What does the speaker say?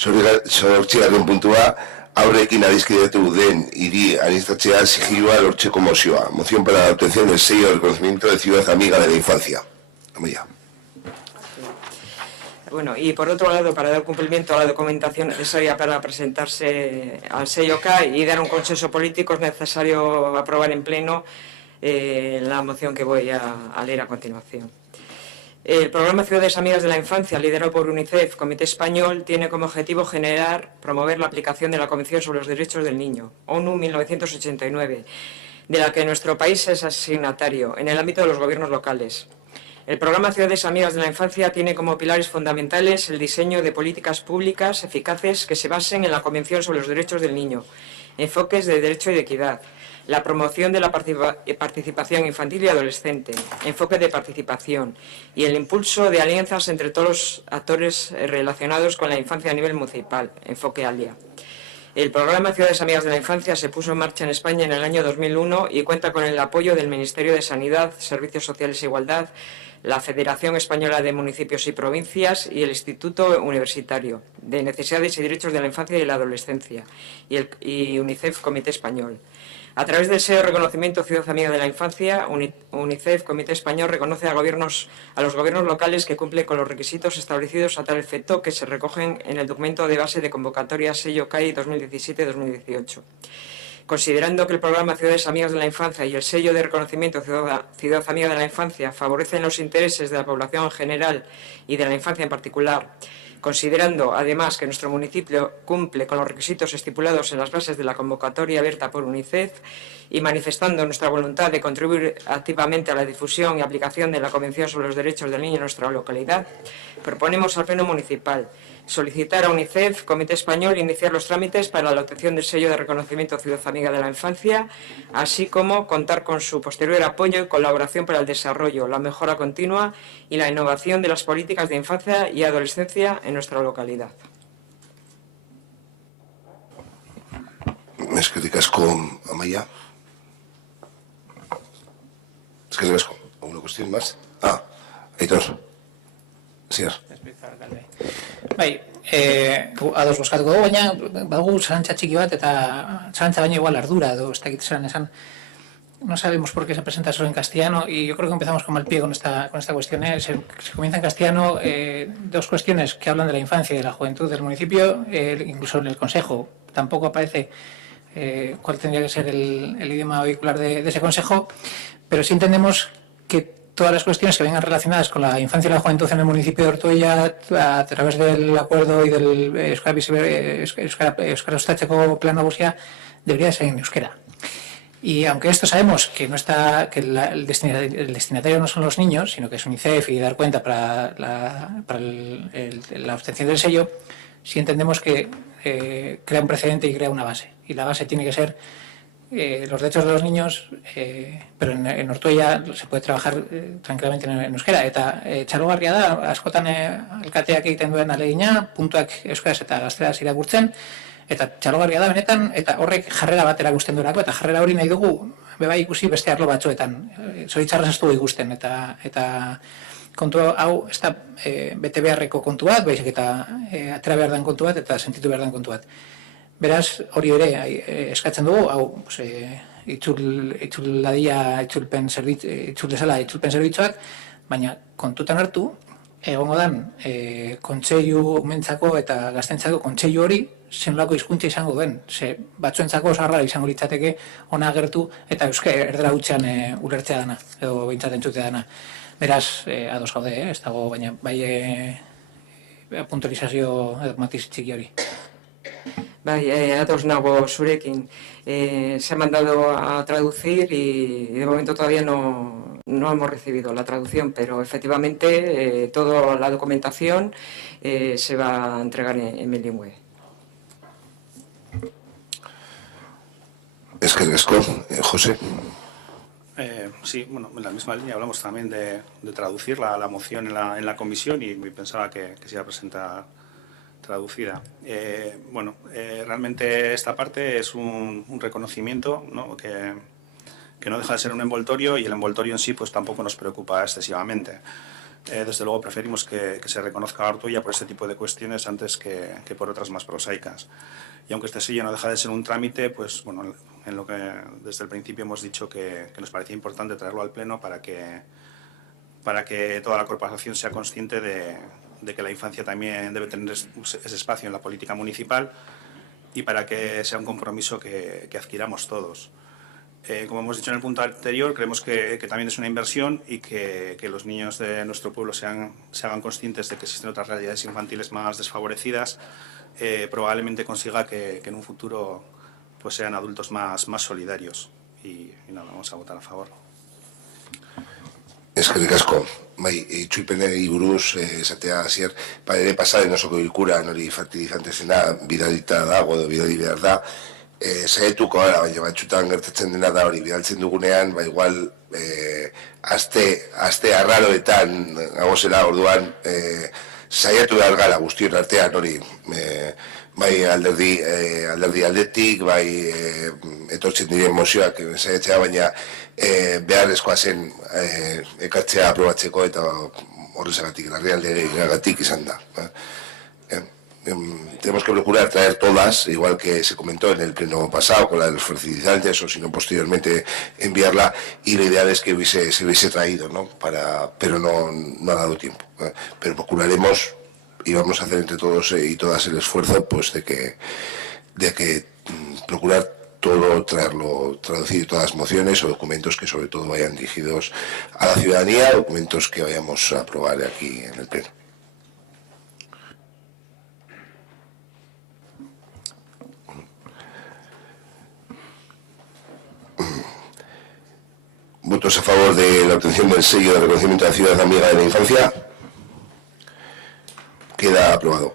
Zortzigarren puntua, aurrekin adiskidetu den hiri aniztatzea sigilua lortzeko mozioa. Moción para la obtención del sello de reconocimiento de ciudad amiga de la infancia. Amaya. Bueno, y por otro lado, para dar cumplimiento a la documentación necesaria para presentarse al sello CAI y dar un consenso político, es necesario aprobar en pleno la moción que voy a leer a continuación. El programa Ciudades Amigas de la Infancia, liderado por UNICEF, Comité Español, tiene como objetivo promover la aplicación de la Convención sobre los Derechos del Niño, ONU 1989, de la que nuestro país es asignatario en el ámbito de los gobiernos locales. El programa Ciudades Amigas de la Infancia tiene como pilares fundamentales el diseño de políticas públicas eficaces que se basen en la Convención sobre los Derechos del Niño, enfoques de derecho y de equidad, la promoción de la participación infantil y adolescente, enfoque de participación y el impulso de alianzas entre todos los actores relacionados con la infancia a nivel municipal, enfoque ALIA. El programa Ciudades Amigas de la Infancia se puso en marcha en España en el año 2001 y cuenta con el apoyo del Ministerio de Sanidad, Servicios Sociales e Igualdad, la Federación Española de Municipios y Provincias y el Instituto Universitario de Necesidades y Derechos de la Infancia y la Adolescencia y UNICEF Comité Español. A través del sello de reconocimiento Ciudad Amiga de la Infancia, UNICEF Comité Español reconoce a los gobiernos locales que cumplen con los requisitos establecidos a tal efecto que se recogen en el documento de base de convocatoria sello CAI 2017-2018. Considerando que el programa Ciudades Amigas de la Infancia y el sello de reconocimiento Ciudad Amiga de la Infancia favorecen los intereses de la población en general y de la infancia en particular, considerando además que nuestro municipio cumple con los requisitos estipulados en las bases de la convocatoria abierta por UNICEF y manifestando nuestra voluntad de contribuir activamente a la difusión y aplicación de la Convención sobre los Derechos del Niño en nuestra localidad, proponemos al Pleno Municipal solicitar a UNICEF, Comité Español, iniciar los trámites para la obtención del sello de reconocimiento Ciudad Amiga de la Infancia, así como contar con su posterior apoyo y colaboración para el desarrollo, la mejora continua y la innovación de las políticas de infancia y adolescencia en nuestra localidad. Eskerrik asko, Amaya. Eskerrik asko. ¿Alguna cuestión más? Aitor. Ziar. Bai, ados bozkatuko dugu, baina badugu zalantza txiki bat, eta zalantza baina igual ardura, ez dakit esan. No sabemos por qué se presenta solo en castellano y yo creo que empezamos con mal pie con esta cuestión. Se comienza en castellano dos cuestiones que hablan de la infancia y de la juventud del municipio, incluso en el consejo tampoco aparece cuál tendría que ser el idioma vehicular de ese consejo, pero sí entendemos que todas las cuestiones que vengan relacionadas con la infancia y la juventud en el municipio de Ortuella a través del acuerdo y del Euskara Sustatzeko Plan Nagusia debería ser en euskera. Y aunque esto sabemos que no está, que el destinatario no son los niños, sino que es UNICEF y dar cuenta para la obtención del sello, sí entendemos que crea un precedente y crea una base. Y la base tiene que ser los derechos de los niños, pero en Ortuella se puede trabajar tranquilamente en euskera. Eta txalogarria da, askotan alkateak egiten duen alegina, puntuak euskaraz eta gazteraz irakurtzen, eta txalogarria da benetan, eta horrek jarrera bat erakusten duelako, eta jarrera hori nahi dugu, beba ikusi beste arlo batzuetan, zoritxarraz ez dugu ikusten, eta kontu hau ez da bete beharreko kontu bat, baizik eta atera behar den kontu bat, eta sentitu behar den kontu bat. Beraz, hori ere eskatzen dugu, hau itzul dezala itzulpen zerbitzuak, baina kontutan hartu, egongo dan kontseilu umentzako eta gaztentzako kontseilu hori zenolako hizkuntza izango den. Ze batzuentzako oso arraro izango litzateke hona agertu eta erdera hutsean ulertzea dana, edo behintzat entzutea dana. Beraz, ados gaude, ez dago, baina bai puntualizazio matiz txiki hori. Bai, ados nago zurekin. Se ha mandado a traducir y de momento todavía no hemos recibido la traducción, pero efectivamente toda la documentación se va a entregar en bilingüe. Es que José. Sí, bueno, en la misma línea hablamos también de traducir la moción en la comisión y pensaba que se iba a presentar traducida. Realmente esta parte es un reconocimiento, ¿no? que no deja de ser un envoltorio y el envoltorio en sí pues tampoco nos preocupa excesivamente. Desde luego preferimos que se reconozca a Ortuella por este tipo de cuestiones antes que por otras más prosaicas. Y aunque este sello no deja de ser un trámite, pues bueno, en lo que desde el principio hemos dicho que nos parecía importante traerlo al Pleno para que toda la corporación sea consciente de que la infancia también debe tener ese espacio en la política municipal y para que sea un compromiso que adquiramos todos. Como hemos dicho en el punto anterior, creemos que también es una inversión y que los niños de nuestro pueblo se hagan conscientes de que existen otras realidades infantiles más desfavorecidas, probablemente consiga que en un futuro pues sean adultos más solidarios. Y nada, vamos a votar a favor. Eskerrik asko. Bai, itxuipenei buruz esatea hasier, ere pasaren osoko bilkuran hori fertilizantesena bidalita dago edo bidali behar da. Saietuko gara, baina batxutan gertatzen dena da hori bidaltzen dugunean, ba igual aste arraroetan gagozela orduan saiatu behar gara guztion artean hori bai alderdi aldetik, bai etortzen diren mozioak saiatzea, baina beharrezkoa zen ekartzea aprobatzeko eta horrezagatik, larrialdiagatik izan da. Tenemos que procurar traer todas, igual que se comentó en el pleno pasado con la de los fertilizantes, o si no posteriormente enviarla, y lo ideal es que se hubiese traído, ¿no? Pero no ha dado tiempo. Pero procuraremos y vamos a hacer entre todos y todas el esfuerzo pues de que procurar todo, traerlo, traducir todas las mociones o documentos que sobre todo vayan dirigidos a la ciudadanía, documentos que vayamos a aprobar aquí en el pleno. ¿Votos a favor de la obtención del sello de reconocimiento de la ciudad amiga de la infancia? Queda aprobado.